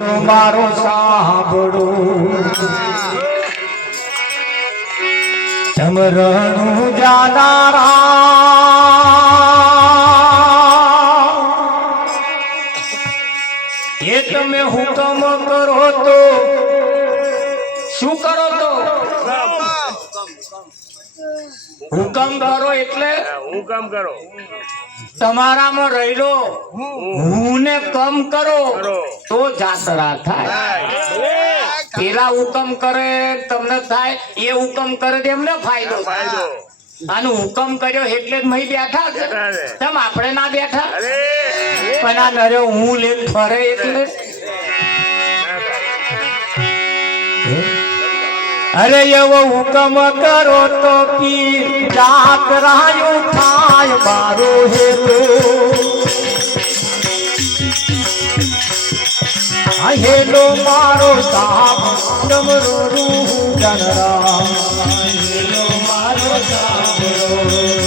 મારો સાંભળો ચમરણું જાનારા એ તમે હુકમ કરો તો શું કરો તો હુકમ કરો એટલે હુકમ કરો તમારામાં રહેલો હું ને કમ કરો તો જાત્રા થાય પેલા હુકમ કરે તમને થાય એ હુકમ કરે એમને ફાયદો થાય આનો હુકમ કર્યો એટલે જ મહી બેઠા છે તેમ આપણે ના બેઠા પણ આ નર્યો હું લઈને ફરે એટલે અરે એવો હુકમ કરો તો પી જાત્રાયું થાય મારો હેલો હેલો મારો સાપ તમરો રૂહ જનરા હેલો મારો સાંભળો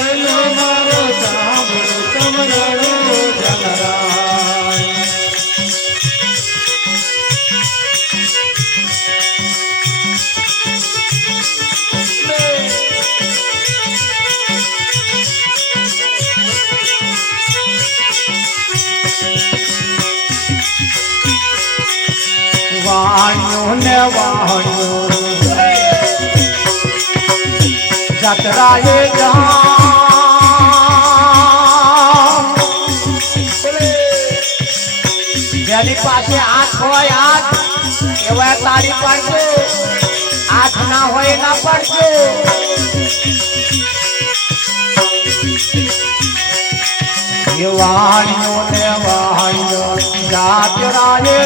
હેલો મારો સાંભળો તમરો જનરા વાણ્યો ને વાણ્યો જાત્રાએ જેની પાસે આંખ હોય આંખ એવા તારી પડશે આંખ ના હોય ના પડશે વાણ્યો ને વાણ્યો જાત્રાએ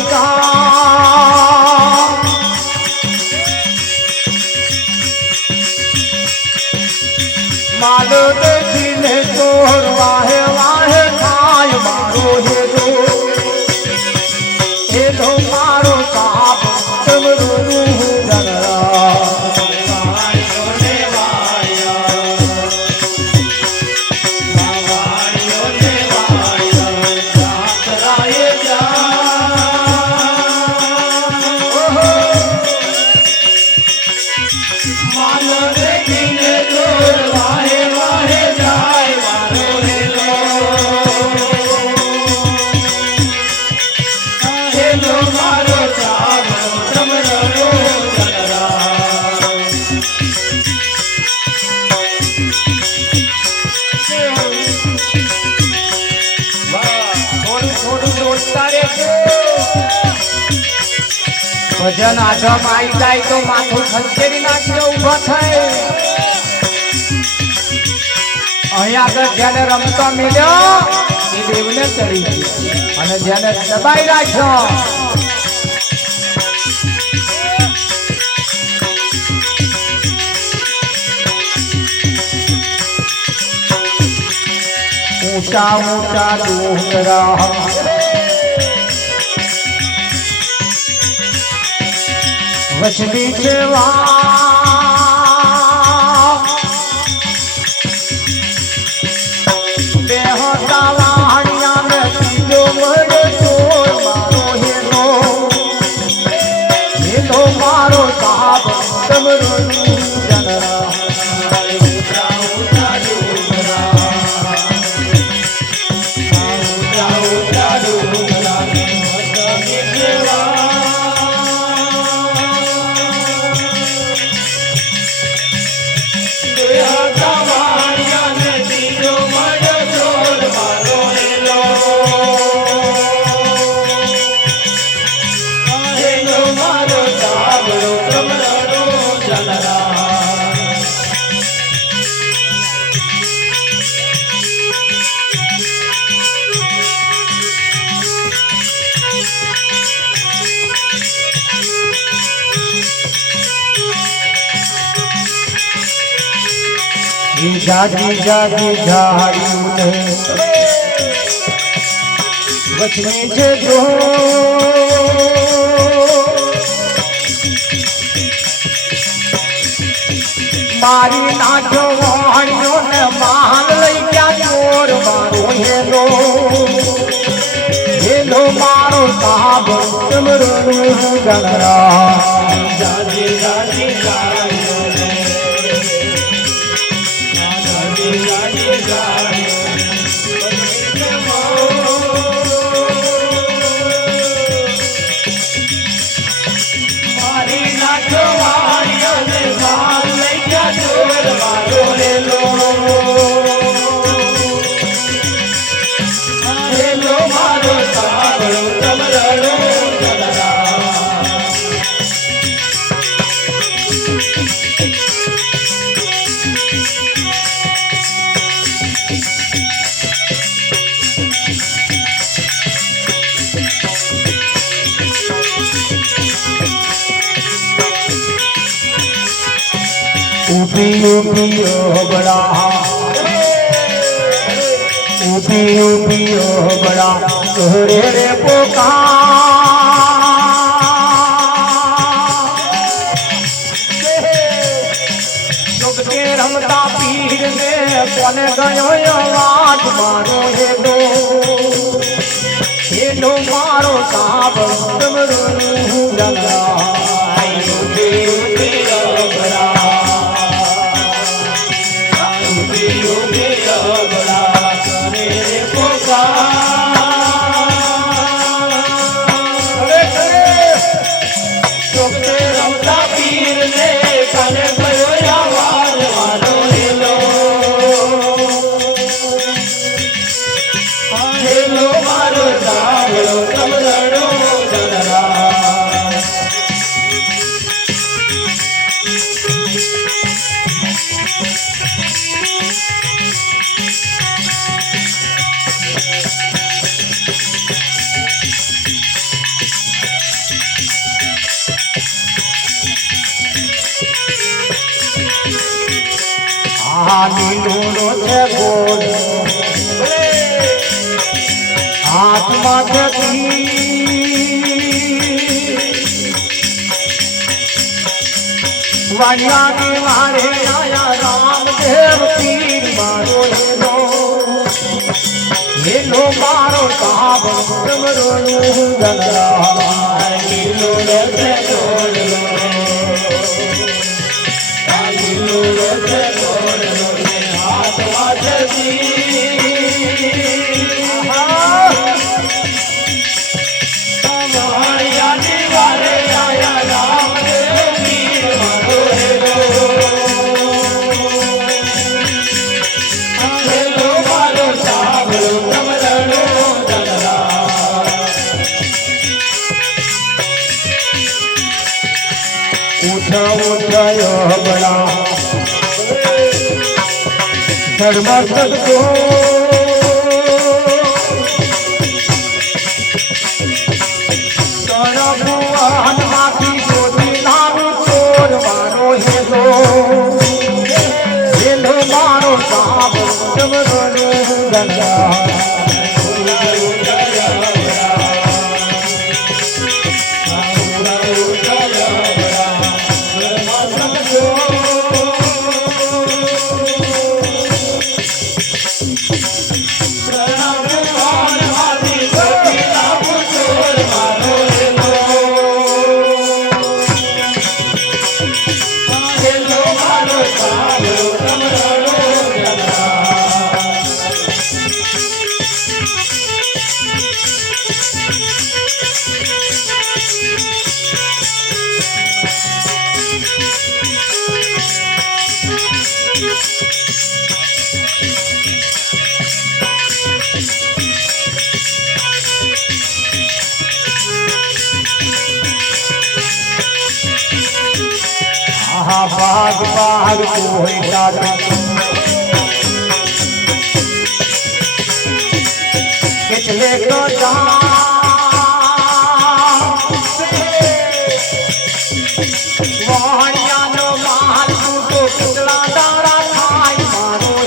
માલો દેખીને તોર વાહે વાહે થાય મારો હેલો મારો સાપ તમરો રૂહ જનરા ભજન આધમ આવી જાય તો માથું ખંચેરી નાખીને ઉભા થાય અહીંયા આગળ જેને રમતા મળ્યો એ દેવને ચડી ગયો અને જેને દબાઈ રાખ્યો ઊંચા ઊંચા ડુંગરા વસડી જેવા બેહતા વાણિયા ને પીલો મળે ચોર મારો હેલો મારો સાપ તમરો જનરા જાગી જાગી જાયુને વચની છે જો મારી નાચો વાણીઓ ને માન લઈ ગયા ચોર મારો હેલો હેલો મારો સાબ તમરનું ગણરા જાજી જાજી જાયુને જાજી જાજી જાયુને મારી નાચો વાણીઓ ને માન લઈ ગયા ચોર મારો હેલો હેલો મારો સાબળો તમરડો ગણરા ऊपी ऊपी बड़ा ऊपी ऊपी बड़ा तोरे रे पुकार के रमता पीर ने कोने गयो आवाज मारो हेलो मारो साब तमरू गंगा ऊपी ऊपी बड़ा नीलो છે ગોળ હાથમાં વાણિયાની મારે આયા રામદેવ પીર મારો હેલો મારો સાબ તમરનું ગણરા નીલો છે ગોળ નીલો છે ગોળ उठायो बड़ा धर्मस्थ को भगवान माथी ज्योति नाम चोर मारो हेलो मारो साब तमरनु गंगा भाग भाग कोई डाटा कितने को मोहनिया नो माल तो कितना दारा खाई मारो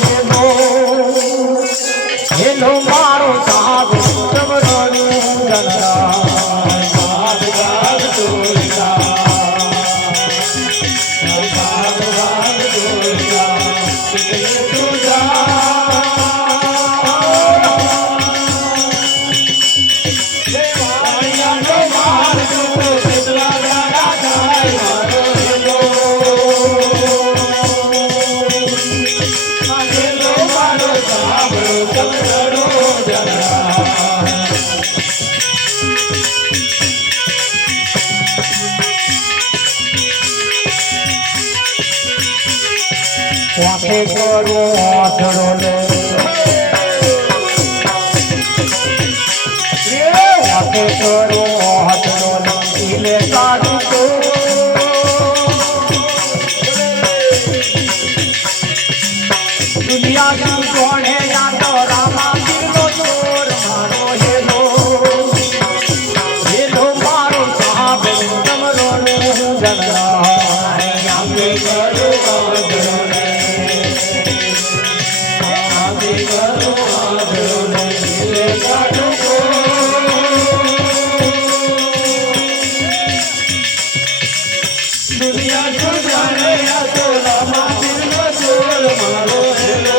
આંધળો ને વાતે કરો આંધળો ને ઈને કાઢું તો દુનિયા શું જોણે યા તો રામા પીરનો ચોર મારો હેલો હેલો મારો સાહેબ તમરો જનરા આપે કરો આંધળો ને આપે કરો આંધળો ને ઈને કાઢું તો દુનિયા શું જાણે યા તો રામા પીરનો ચોર મારો હેલો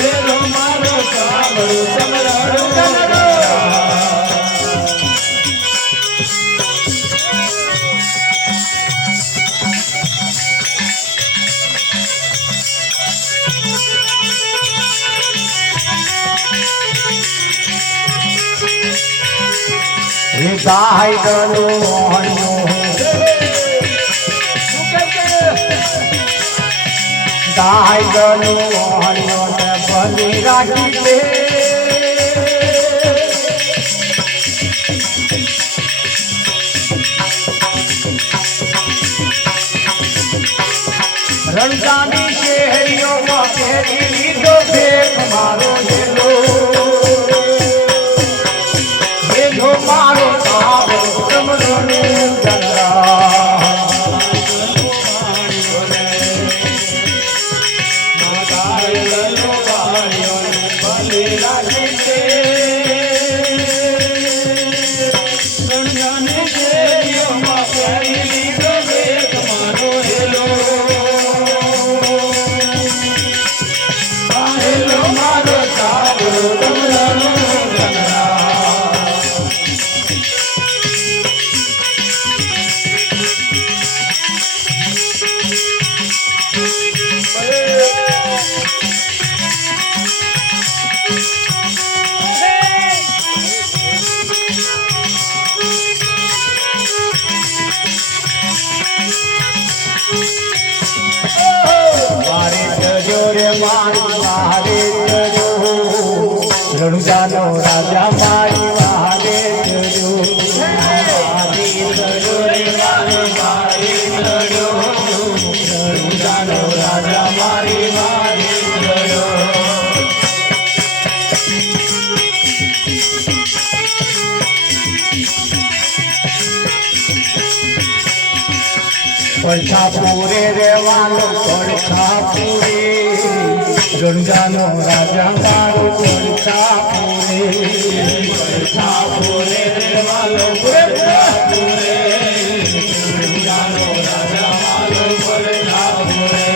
હેલો મારો સાંભળો સમરાળો જનરો ગાય ગલો ગાય ગલો હણ્યો ને બની રાખી દે રણજાની શેરીઓમાં ફેરી લીધો ભેખ મારો હેલો હેલો મારો સાહેબ તમરો જનરા રણુજાનો રાજા મારી વારે જજો રણુજાનો રાજા મારી વારે જજો પડછાપુરે રેવાનો પડછાપુરે રણુજાનો રાજા મારો પડછાપુરે રેવાનો પડછાપુરે રણુજાનો રાજા મારો પડછાપુરે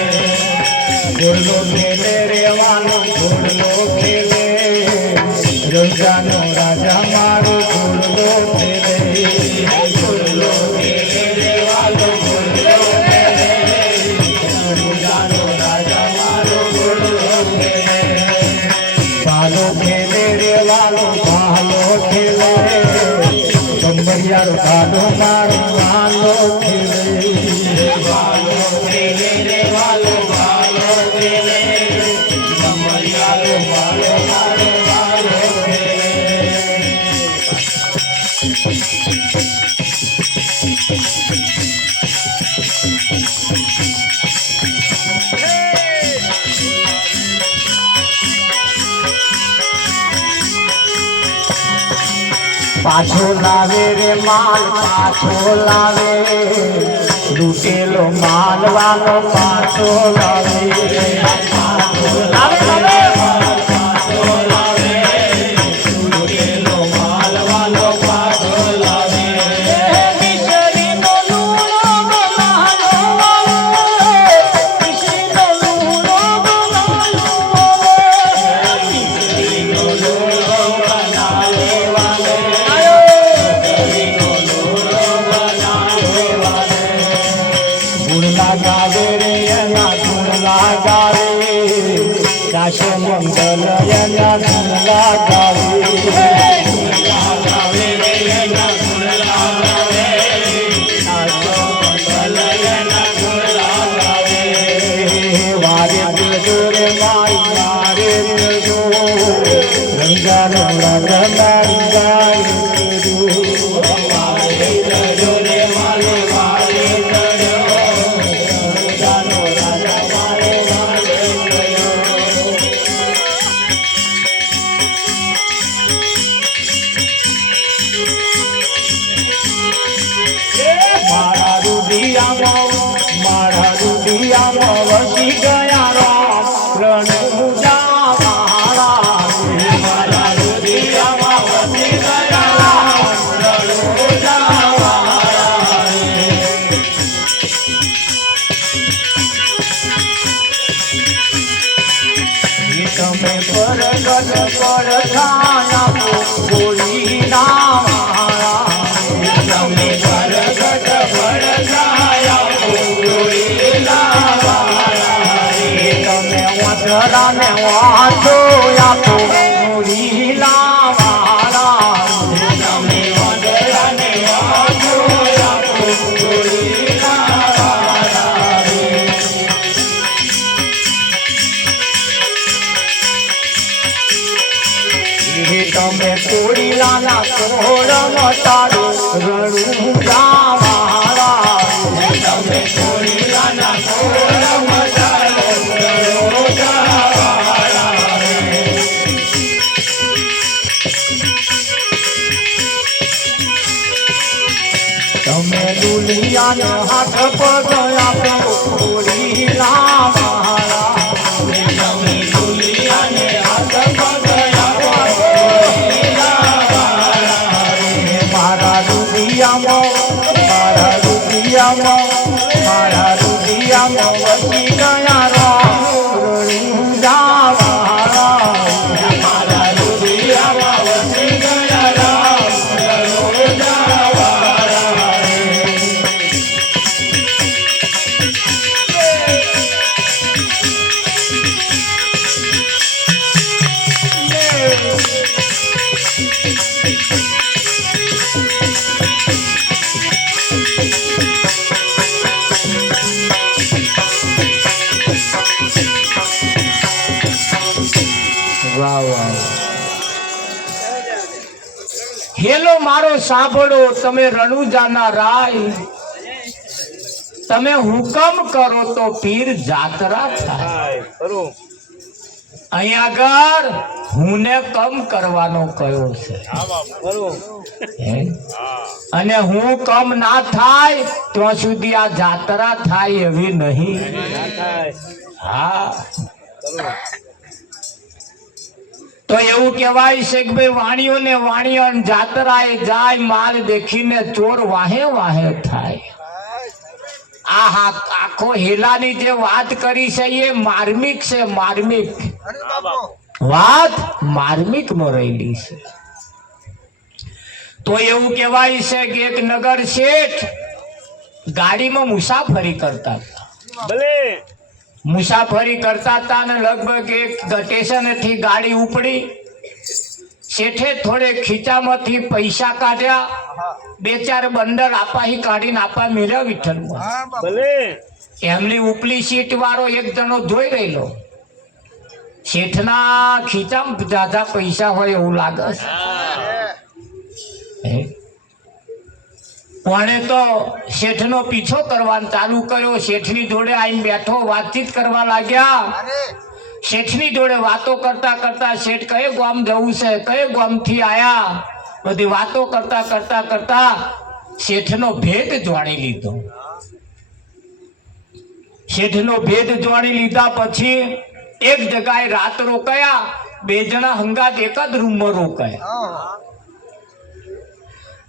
ઘોડલો ખેલે રેવાનો ઘોડલો ખેલે રણુજાનો રાજા મારો ઘોડલો ખેલે ઘોડલો ખેલે રેવાનો ઘોડલો ખેલે રણુજાનો રાજા મારો ઘોડલો ખેલે ભાલો ખેલે રેવાનો ભાલો ખેલે ગંભરિયારો ભાલો મારો ભાલો ખેલે ભાલો ખેલે રેવાનો ભાલો ખેલે ગંભરિયારો ભાલો મારો ભાલો ખેલે પાછો લાવે રે માલ પાછો લાવે લૂટેલો માલ વાલો પાછો લાવે પાછો લાવે પાછો લાવે લૂટેલો માલ વાલો પાછો લાવે કિશોરીનો લૂણો બનાલો કિશોરીનો લૂણો બનાલો કિશોરીનો લૂણો બનાલે વાલે ગાવે રે એના ગુણલા ગાવે દાસો મંગલ એના ગુણલા ગાવે ગાવે રે એના ગુણલા ગાવે દાસો મંગલ એના ગુણલા મંદરાને વાંચો આપો લીલા વાળા તમે મંદરાને વાંચો આપો લીલા વાળા તમે કોડીલાના કોળમ તારો રણું ગાવાળા તમે કોડીલાના કોળમ તારો રણું ગાવાળા તમે દુનિયાને હાથ પગ આપો કોડીલા વાળા તમે દુનિયાને હાથ પગ મારા રૂપિયામાં વસી ગયા રણુંજા વાળા મારા રૂપિયામાં વસી ગયા રણુંજા વાળા હેલો મારો સાંભળો તમે રણુજાના રાય તમે હુકમ કરો તો પીર જાત્રા થાય અહીંયા આગળ હુંને કમ કરવાનો કયો છે હે? અને હું કમ ના થાય ત્યાં સુધી આ જાત્રા થાય એવી નહીં હા તો એવું કહેવાય છે કે ભાઈ વાણીઓને વાણીઓ જાત્રાએ જાય માલ દેખીને ચોર વાહે વાહે થાય આ આખો હેલાની જે વાત કરી છે એ માર્મિક છે માર્મિક વાત માર્મિક માં રહેલી છે તો એવું કહેવાય છે કે એક નગર શેઠ ગાડીમાં મુસાફરી કરતા હતા મુસાફરી કરતા હતા અને લગભગ એક સ્ટેશનેથી ગાડી ઉપડી શેઠે થોડે ખીચામાંથી પૈસા કાઢ્યા બે ચાર બંડલ આપાહી કાઢીને આપા મેળ્યા વિઠ્ઠલમાં એમની ઉપલી સીટ વાળો એક જણો જોઈ રહેલો શેઠના ખીચામાં જ્યાદા પૈસા હોય એવું લાગે છે કોણે તો શેઠનો પીછો કરવાનો ચાલુ કર્યો શેઠની જોડે આવીને બેઠો વાતચીત કરવા લાગ્યા શેઠની જોડે વાતો કરતા કરતા શેઠ કયે ગામ જવું છે કયે ગામથી આયા બધી વાતો કરતા કરતા કરતા શેઠનો ભેદ જાણી લીધો શેઠનો ભેદ જાણી લીધા પછી એક જગ્યાએ રાત રોકાયા બે જણા હંગાત એક જ રૂમમાં રોકાયા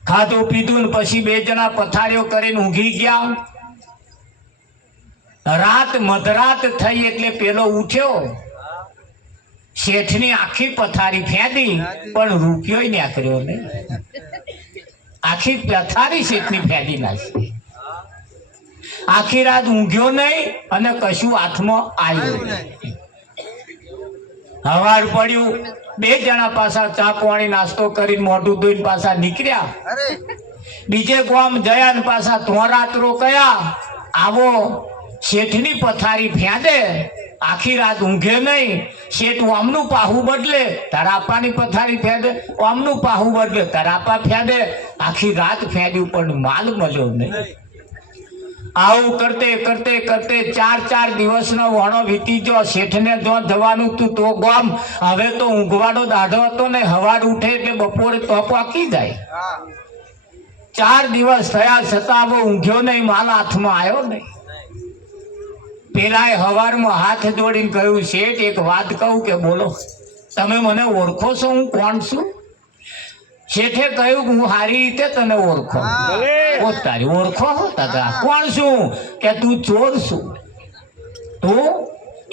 ખાધું પીધું ને પછી બે જણા પથારીઓ કરીને ઊંઘી ગયા રાત મધરાત થઈ એટલે પેલો ઉઠ્યો શેઠની આખી પથારી ફેંદી પણ રૂપિયો નીકળ્યો ને આખી પથારી શેઠની ફેંદી નાખી આખી રાત ઊંઘ્યો નહીં અને કશું હાથમાં આવ્યું નહીં હવાર પડ્યું બે જણા પાછા ચા પાણી નાસ્તો કરીને મોઢું ધોઈને પાછા નીકળ્યા બીજે ગામ જયા ને પાછા તો રાત રોકાયા આવો શેઠની પથારી ફેંદે આખી રાત ઊંઘે નહીં શેઠ આમનું પાહું બદલે તરાપાની પથારી ફેંદે આમનું પાહું બદલે તરાપા ફેંદે આખી રાત ફેંદ્યું પણ માલ મળ્યો નહીં આવું કરતે કરતે કરતે ચાર દિવસનો વણો વીતી ગયો શેઠને જો જવાનું તું તો ગામ હવે તો ઊંઘવાડો દાઢો હતો ને હવાર ઉઠે એટલે બપોરે તો પાકી જાય 4 દિવસ થયા છતાં બહુ ઊંઘ્યો નહીં માલ હાથમાં આવ્યો નહીં પેલાએ હવારમાં હાથ જોડીને કહ્યું શેઠ એક વાત કહું કે બોલો તમે મને ઓળખો છો હું કોણ છું શેઠે કહ્યું હું સારી રીતે તને ઓળખો તારી ઓળખો હતા કોણ છું કે તું ચોર છું તું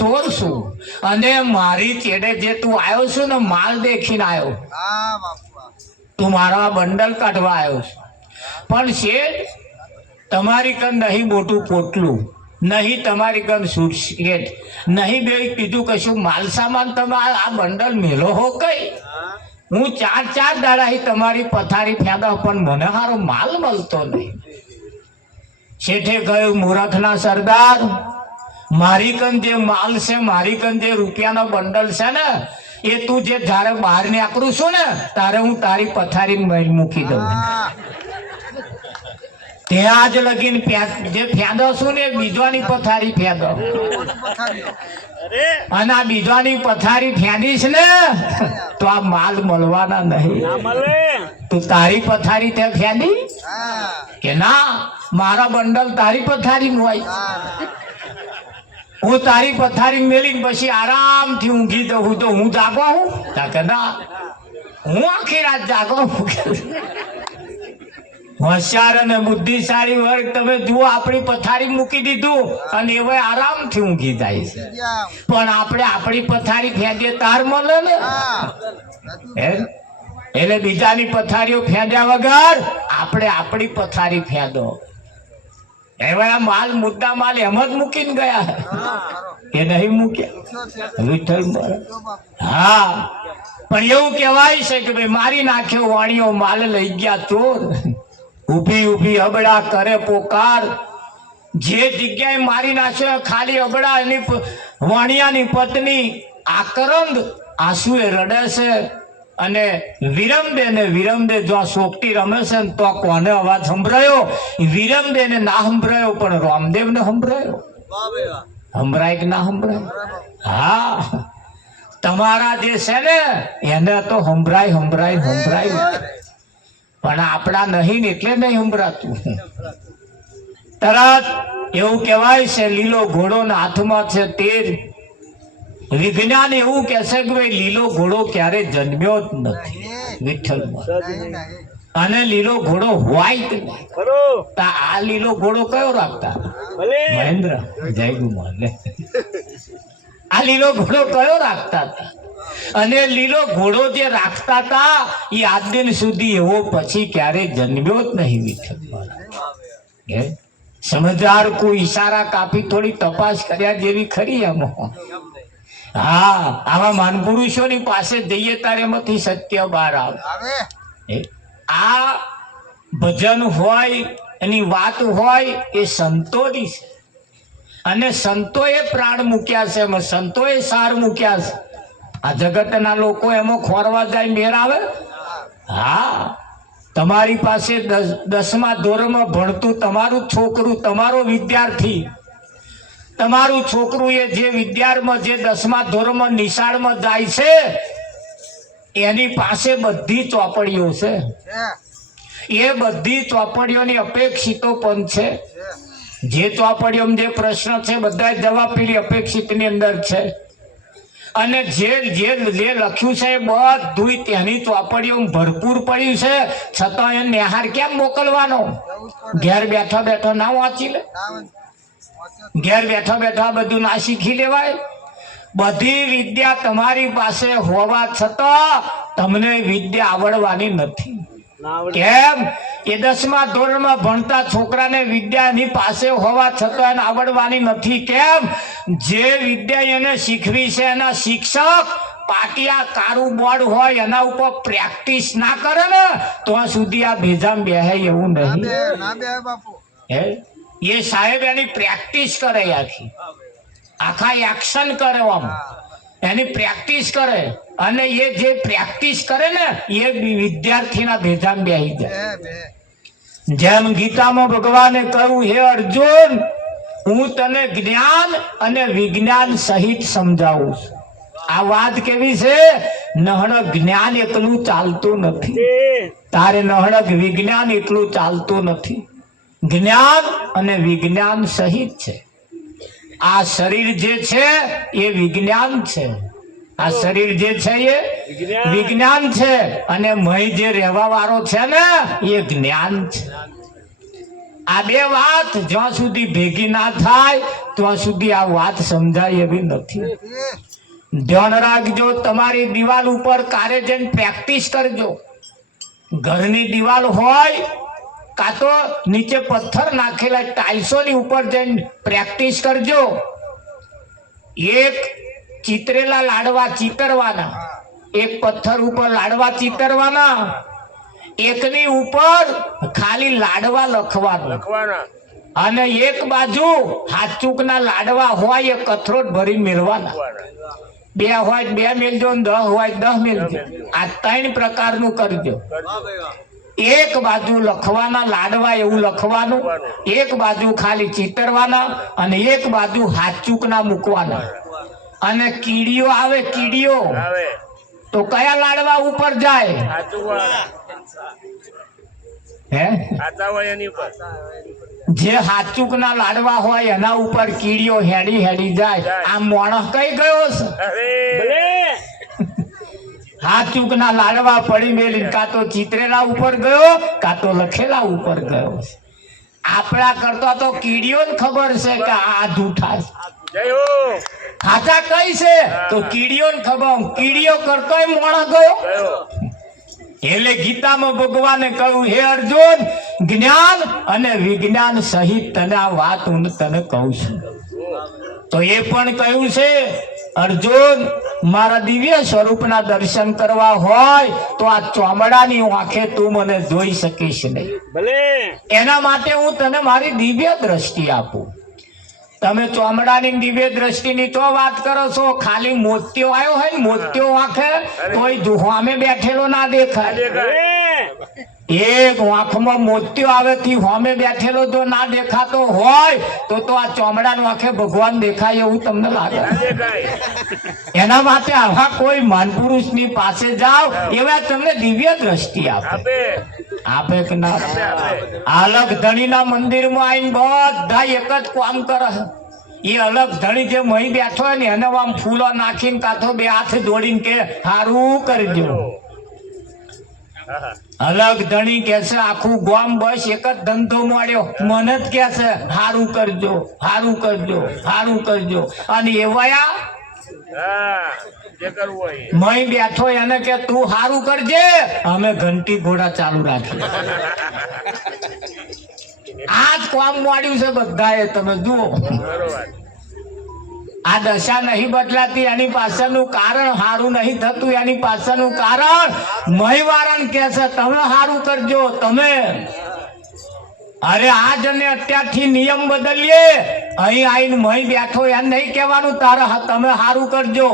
ચોર છું અને મારી ચેડે જે તું આવ્યો છું ને માલ દેખીને આવ્યો તું મારા બંડલ કાઢવા આવ્યો છું પણ શેઠ તમારી કન નહીં મોટું પોટલું નહીં તમારી કન સુટકેટ, નહીં બે કીધું કશું માલ સામાન. તમે આ બંડલ મેલો હો કઈ? હું 4 દાડાથી તમારી પથારી ફેંદા પણ મને હારો માલ મળતો નહીં. શેઠે કહ્યું, મૂરખના સરદાર, મારી કન જે માલ છે, મારી કન જે રૂપિયાનો બંડલ છે ને, એ તું જે જ્યારે બહાર નીકળું છું ને તારે હું તારી પથારી મૂકી દઉં. ત્યાં જ લગીને જે ફેંદો છું ને બીજાની પથારી ફેંદો, અને આ બીજાની પથારી ફેંદીશ ને તો આ માલ મળવાના નહીં. તું તારી પથારી તે ફેંદી કે ના? મારા બંડલ તારી પથારી હોય, હું તારી પથારી મેલી પછી આરામથી ઊંઘી દઉં તો હું જાગો હું? કે ના, હું આખી રાત જાગો. હોશિયાર અને બુદ્ધિશાળી વર્ગ તમે જુઓ, આપણી પથારી મૂકી દીધું અને એવા આરામથી ઊંઘી જાય છે. પણ આપણે આપણી પથારી ફેંદીએ તાર મળે ને. એટલે બીજાની પથારીઓ ફેંદ્યા વગર આપણે આપણી પથારી ફેંદો. એવા માલ મુદ્દા માલ એમ જ મૂકીને ગયા કે નહીં મૂક્યા? વિઠ્ઠલ. હા, પણ એવું કહેવાય છે કે ભાઈ મારી નાખ્યો વાણીઓ માલ લઈ ગયા ચોર. ઊભી ઊભી અબડા કરે પોકાર. જે જગ્યાએ મારી નાખ્યો ખાલી અબડા એની વાણિયાની પત્ની આકરંદ આંસુએ રડે છે. અને વિરમદે ને વિરમદે જો સોકટી રમે છે ને તો કોને અવાજ સંભળાયો? વિરમદે ને ના સંભળાયો પણ રામદેવ ને સંભળાયો. સંભળાય કે ના સંભળાય? હા, તમારા જે છે ને એને તો સંભળાય સંભળાય સંભળાય, પણ આપણા નહીં ને એટલે નહીં સંભળાતું. તરત એવું કહેવાય છે લીલો ઘોડો ના હાથમાં છે તેજ. વિજ્ઞાન એવું કે છે કે ભાઈ લીલો ઘોડો ક્યારે જન્મ્યો જ નથી વિઠ્ઠલમાં, અને લીલો ઘોડો હોય જ નહીં. આ લીલો ઘોડો કયો રાખતા? મહેન્દ્ર જય ગુમાન. આ લીલો ઘોડો કયો રાખતા હતા? અને લીલો ઘોડો જે રાખતા હતા એ આજ દિન સુધી એવો પછી ક્યારે જન્મ્યો જ નહીં વિઠ્ઠલમાં. સમજદાર કોઈ ઈશારા કાપી થોડી તપાસ કર્યા જેવી ખરી આમાં. હા, આવા માનપુરુષોની પાસે જઈએ ત્યારે એમાંથી સત્ય બહાર આવે. આ ભજન હોય, એની વાત હોય, એ સંતોની છે. અને સંતોએ પ્રાણ મૂક્યા છે, એમાં સંતોએ સાર મૂક્યા છે. આ જગતના લોકો એમાં ખોરવા જાય મેર આવે? હા, તમારી પાસે 10મા ધોરણમાં ભણતું તમારું છોકરું, તમારો વિદ્યાર્થી, તમારું છોકરું એ જે વિદ્યારમાં જે 10મા ધોરણમાં નિશાળમાં જાય છે એની પાસે બધી ચોપડીઓ છે. એ બધી ચોપડીઓની અપેક્ષિતો પણ છે. જે ચોપડીઓમાં જે પ્રશ્ન છે બધા જવાબ પેલી અપેક્ષિતની અંદર છે. અને જે જે લખ્યું છે એ બધું તેની ચોપડીઓમાં ભરપૂર પડ્યું છે. છતાં એ નિહાર કેમ મોકલવાનો? ઘેર બેઠા બેઠા ના વાંચી લે? ઘેર બેઠા બેઠા બધું ના શીખી લેવાય? બધી વિદ્યા તમારી પાસે હોવા છતાં તમને વિદ્યા આવડવાની નથી. કેમ? એ 10મા ધોરણમાં ભણતા છોકરાને વિદ્યા એની પાસે હોવા છતાં એને આવડવાની નથી. કેમ? જે વિદ્યા એને શીખવી છે એના શિક્ષક પાટિયા કારું બોર્ડ હોય એના ઉપર પ્રેક્ટિસ ના કરે ને તો સુધી આ ભેજામ બેહે એવું નહીં. એ સાહેબ એની પ્રેક્ટિસ કરે, આખા એક્શન કરે, આમ એની પ્રેક્ટિસ કરે. અને એ જે પ્રેક્ટિસ કરે ને એ વિદ્યાર્થીના ભેજામ બેહી જાય. જેમ ગીતામાં ભગવાને કહ્યું, હે અર્જુન, હું તને જ્ઞાન અને વિજ્ઞાન સહિત સમજાવું છું. આ વાત કેવી છે? નહણક જ્ઞાન એટલું ચાલતું નથી, તારે નહણક વિજ્ઞાન એટલું ચાલતું નથી. જ્ઞાન અને વિજ્ઞાન સહિત છે. આ શરીર જે છે એ વિજ્ઞાન છે. આ શરીર જે છે એ વિજ્ઞાન છે. અને મય જે રહેવા વાળો છે ને એ જ્ઞાન છે. આ બે વાત જ્યાં સુધી ભેગી ના થાય ત્યાં સુધી આ વાત સમજાય એવી નથી. ધ્યાન રાખજો. તમારી દિવાલ ઉપર કારે જઈને પ્રેક્ટિસ કરજો. ઘરની દિવાલ હોય કાં તો નીચે પથ્થર નાખેલા ટાઇલ્સોની ઉપર જઈને પ્રેક્ટિસ કરજો. એક ચિતરેલા લાડવા ચિતરવાના, એક પથ્થર ઉપર લાડવા ચિતરવાના, એકની ઉપર ખાલી લાડવા લખવાના અને એક બાજુ હાચુકના લાડવા હોય એ કથરોટ ભરી મેળવાના. 2 હોય 2 મેલજો, 10 હોય 10 મેલજો. આ 3 પ્રકારનું કરજો. એક બાજુ લખવાના લાડવા એવું લખવાનું, એક બાજુ ખાલી ચિતરવાના અને એક બાજુ હાચુકના મૂકવાના. અને કીડીઓ આવે, કીડીઓ તો કયા લાડવા ઉપર જાય? હે, જે હાચુકના લાડવા હોય એના ઉપર કીડીઓ હેડી હેડી જાય. આ માણસ કઈ ગયો છે? હાચુકના લાડવા પડી મેલી કાં તો ચિતરેલા ઉપર ગયો કાં તો લખેલા ઉપર ગયો. આપણા કરતા તો કીડીઓને ખબર છે કે આ જૂઠા છે, ખાતા કઈ છે તો કીડીઓને ખબર. કીડીઓ કરતોય મોણા ગયો. એટલે ગીતામાં ભગવાને કહ્યું, હે અર્જુન, જ્ઞાન અને વિજ્ઞાન સહિત તને આ વાત હું તને કહું છું. તો એ પણ કહ્યું છે, અર્જુન, મારા દિવ્ય સ્વરૂપના દર્શન કરવા હોય તો આ ચોમડાની આંખે તું મને જોઈ શકીશ નહીં. એના માટે હું તને મારી દિવ્ય દ્રષ્ટિ આપું. તમે ચોમડાની દિવ્ય દ્રષ્ટિની તો વાત કરો છો, ખાલી મોતિયો આવ્યો હોય ને મોતિયો આંખે તોય સામે બેઠેલો ના દેખાય. એક આંખમાં મોતિયો આવે થી સામે બેઠેલો જો ના દેખાતો હોય તો આ ચોમડાનું આંખે ભગવાન દેખાય એવું તમને લાગે? એના માટે આવા કોઈ મહાનપુરુષની પાસે જાઓ, એવા તમને દિવ્ય દ્રષ્ટિ આપે કે ના? અલગ ધણીના મંદિરમાં આવીને બધા એક જ કામ કરે. એ અલગ ધણી જે મહી બેઠો હોય ને એને આમ ફૂલો નાખીને કાં તો 2 હાથ જોડીને કે હારું કરજો. અલગ ધણી કે છે આખું ગામ બસ એક જ ધંધો મળ્યો, મને જ કે છે હારું કરજો, હારું કરજો, હારું કરજો. અને એવા મહી બેઠો એને કે તું હારું કરજે, અમે ઘંટી ઘોડા ચાલુ રાખીએ. આ જ કામ મળ્યું છે બધાએ. તમે જુઓ, આ દશા નહીં બદલાતી એની પાછળનું કારણ, હારું નહીં થતું એની પાછળનું કારણ મહીવાળાને કે છે તમે હારું કરજો. તમે અરે આજ અને અત્યારથી નિયમ બદલીએ. અહીં આવીને મહી બેઠો એમ નહીં કહેવાનું તારે તમે હારું કરજો.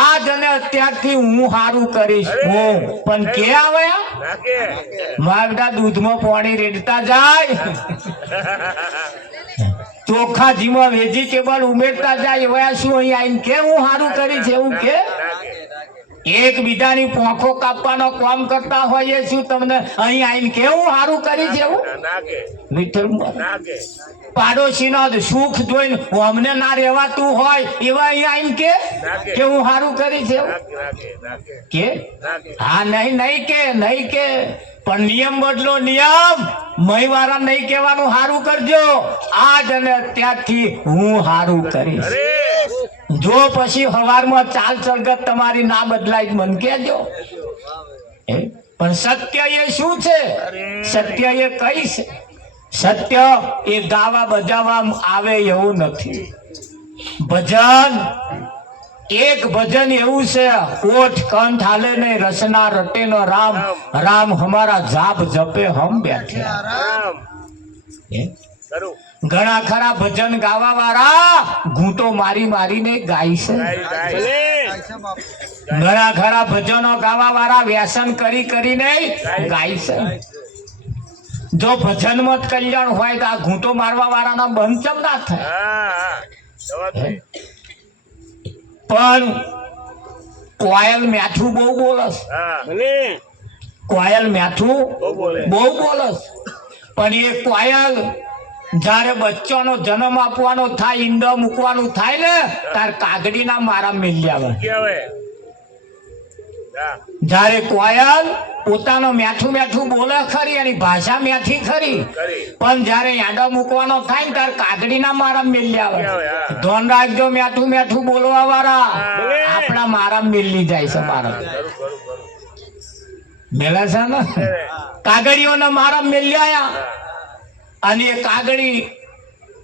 આજ અને અત્યારથી હું હારું કરીશ. હું પણ કે આવે માગડા દૂધમાં પાણી રેડતા જાય, ચોખા જીમાં વેજીટેબલ ઉમેરતા જાય. એવા શું અહીં આવીને કે હું હારું કરીશ એવું કે? એકબીજાની પોંખો કાપવાનો કામ કરતા હોય શું તમને અહીં આવીને કેવું હારું કરી છે એવું? પાડોશીનો સુખ જોઈને અમને ના રહેવાતું હોય એવા અહીં આવીને કે હું હારું કરી છે કે? હા, નહીં કે નહીં કે, પણ નિયમ બદલો, નિયમ. મહીવાળા નહીં કહેવાનું હારું કરજો, આજ અને અત્યારથી હું હારું કરીશ. જો પછી સવારમાં ચાલ ચલગત તમારી ના બદલાય મન કહેજો. પણ સત્ય એ શું છે? સત્ય એ કઈ છે? સત્ય એ ગાવા બજાવવા આવે એવું નથી. ભજન, એક ભજન એવું છે, ઓઠ કંઠ હાલે નહીં, રસના રટે નો રામ, રામ હમારા જાપ જપે હમ બેઠે. ઘણા ખરા ભજન ગાવા વાળા ઘૂંટો મારી મારીને ગાય છે. ઘણા ખરા ભજનો ગાવા વાળા વ્યસન કરી કરીને ગાય છે. જો ભજનમાં જ કલ્યાણ હોય તો આ ઘૂંટો મારવા વાળાના બંધ ચમ ના થાય? પણ કોયલ મેઠું બહુ બોલસ, કોયલ મેઠું બહુ બોલસ. પણ એ કોયલ જયારે બચ્ચાનો જન્મ આપવાનો થાય, ઈંડો મૂકવાનું થાય ને તાર કાગડીના મારા મિલ્યા આવે. જયારે કોયલ પોતાનો મેઠું મેઠું બોલે ખરી, એની ભાષા મેઠી ખરી, પણ જયારે યાંડો મૂકવાનો થાય ને તાર કાગડીના મારા મિલ્યા આવે. ધોન રાખજો, મેઠું મેઠું બોલવા વાળા આપણા મારા મિલી જાય છે. મારા મેલા છે ને કાગળીઓને મારા મેલ્યા અને એ કાગળી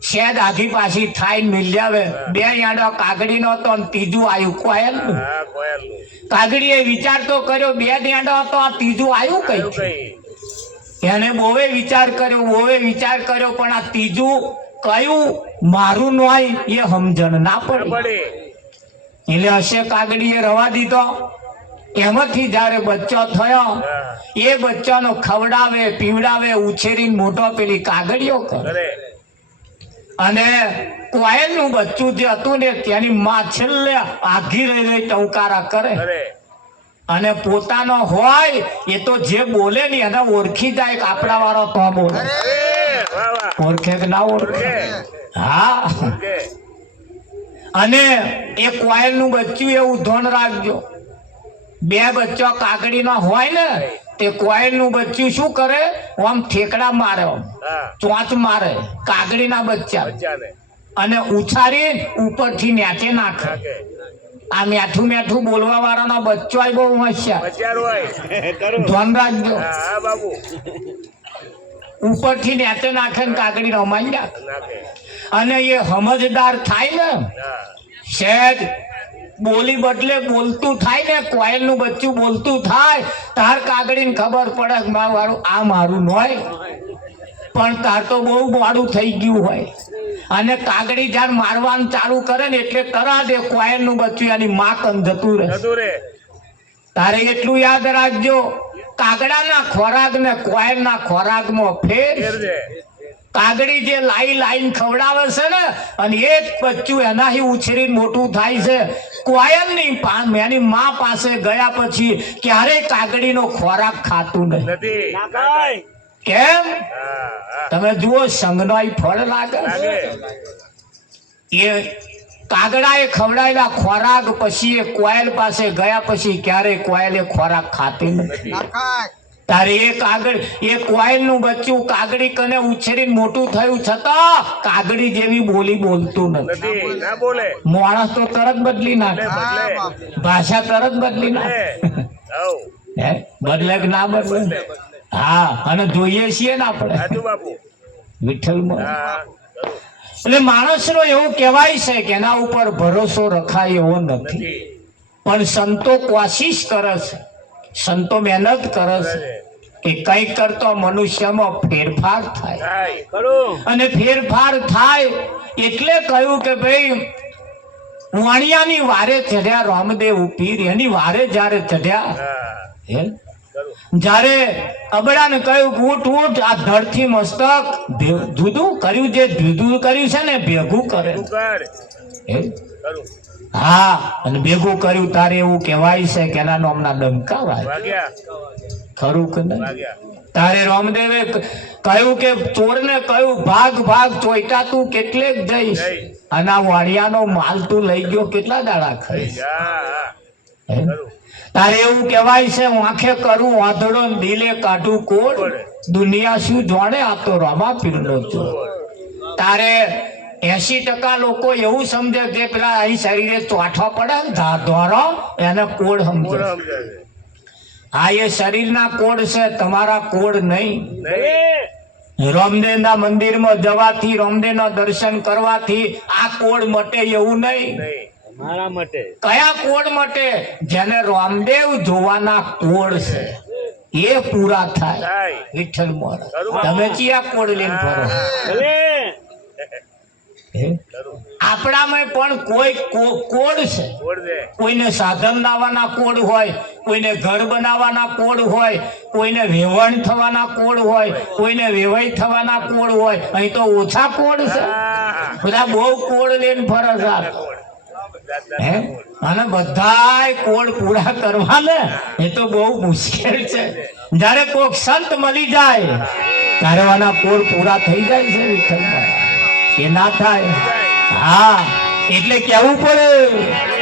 શેદ આખી પાછી થાય મેલ્યાવે બે યાડો કાગડી નો હતો અને ત્રીજું આવ્યું કોયલ નું કાગડીએ વિચાર તો કર્યો બે યાડો હતો આ ત્રીજું આવ્યું કઈ એને બહુએ વિચાર કર્યો પણ આ ત્રીજું કયું મારું નો એ સમજણ ના પડી એટલે હશે કાગડીએ રવા દીધો એમાંથી જયારે બચ્ચો થયો એ બચ્ચાનો ખવડાવે પીવડાવે ઉછેરીને મોટો પેલી કાગડીઓ કરે અને કોયલ નું બચ્ચું જે હતું ને તેની માં છેલ્લે આઘી રહી ટવકારા કરે અને પોતાનો હોય એ તો જે બોલે ને એને ઓળખી જાય કે આપણા વાળો તો બોલે ઓળખે કે ના ઓળખે હા અને એ કોયલ નું બચ્ચું એવું ધોન રાખજો બે બચ્ચા કાગડી ના હોય ને તે કોયલ નું બચ્ચું શું કરે આમ ઠેકડા મારે ચોંચ મારે કાગડી ના બચ્ચા અને ઉછારી ઉપરથી નેચે નાખે આ મેઠું મેઠું બોલવા વાળાનો બચ્ચો બહુ હોશિયાર ધ્યાન રાખજો ઉપરથી નેચે નાખે ને કાગડી રમાઈ નાખે અને એ સમજદાર થાય ને શેઠ બોલી બદલે બોલતું થાય ને કોયલ નું બચ્ચું બોલતું થાય તાર કાગડી ને ખબર પડે મારું આ મારું નોય પણ તાર તો બહુ મોડું થઈ ગયું હોય અને કાગડી જ્યારે મારવાનું ચાલુ કરે ને એટલે તરત એ કોયલ નું બચ્ચું એની માં કન જતું રહે તારે એટલું યાદ રાખજો કાગડાના ખોરાક ને કોયલ ના ખોરાક માં ફેર કાગડી જે લાઈન ખવડાવે છે ને અને એ જ બચ્ચું એનાથી ઉછેરીને મોટું થાય છે કોયલની એની માં પાસે ગયા પછી ક્યારેય કાગડીનો ખોરાક ખાતું નહીં કેમ તમે જુઓ સંગનો ફળ લાગે એ કાગડાએ ખવડાવેલા ખોરાક પછી એ કોયલ પાસે ગયા પછી ક્યારેય કોયલે ખોરાક ખાતી નથી તારે એ કોયલ નું બચ્ચું કાગડી કને ઉછેરીને મોટું થયું છતાં કાગડી જેવી બોલી બોલતું નથી માણસ તો તરત બદલી નાખે ભાષા તરત બદલી નાખે બદલે કે ના બદલે હા અને જોઈએ છીએ ને આપણે વિઠ્ઠલમાં એટલે માણસનો એવું કહેવાય છે કે એના ઉપર ભરોસો રખાય એવો નથી પણ સંતો કોશિશ કરે છે સંતો મહેનત કરે છે કે કઈ કરતો મનુષ્યમાં ફેરફાર થાય અને ફેરફાર થાય એટલે કહ્યું કે ભાઈ વાણિયાની વારે ચઢ્યા રામદેવ પીર એની વારે જયારે ચઢ્યા જયારે અબડાને કહ્યું ઉઠ ઉઠ આ ધડથી મસ્તક જુદું કર્યું જે જુદું કર્યું છે ને ભેગું કરે હા અને ભેગું કર્યું તારે એવું કહેવાય છે કે એના નામના ડંકા વાગ્યા ખરું કે નહીં તારે રામદેવે કહ્યું કે ચોરને કહ્યું ભાગ ભાગ ચોઈટા તું કેટલે જઈશ અને આ વાણિયાનો માલ તું લઈ ગયો કેટલા દાડા ખાઈશ તારે એવું કહેવાય છે આંખે કરું વાંધડો દિલે કાઢું કોડ દુનિયા શું જાણે આ તો રામાપીરનો ચોર તારે 80% લોકો એવું સમજે કે પેલા અહીં શરીરે ચોઠો પડે ને ધોરો એને કોડ સમજે હા એ શરીરના કોડ છે તમારા કોડ નહીં રામદેવના મંદિરમાં જવાથી રામદેવના દર્શન કરવાથી આ કોડ મટે એવું નહીં કયા કોડ મટે જેને રામદેવ જોવાના કોડ છે એ પૂરા થાય વિઠ્ઠલ મોર તમે ચિયા કોડ લઈને ફરો આપણામાં પણ કોઈ કોડ છે કોઈને સાધન લાવવાના કોડ હોય કોઈને ઘર બનાવવાના કોડ હોય કોઈને વેવણ થવાના કોડ હોય કોઈને વેવાઈ થવાના કોડ હોય અહીં તો ઓછા કોડ છે બધા બહુ કોડ લઈને ફરે છે અને બધાય કોડ પૂરા કરવા ને એ તો બહુ મુશ્કેલ છે જયારે કોઈક સંત મળી જાય ત્યારે આના કોડ પૂરા થઈ જાય છે વિઠ્ઠલમાં એ ના થાય હા એટલે કેવું પડે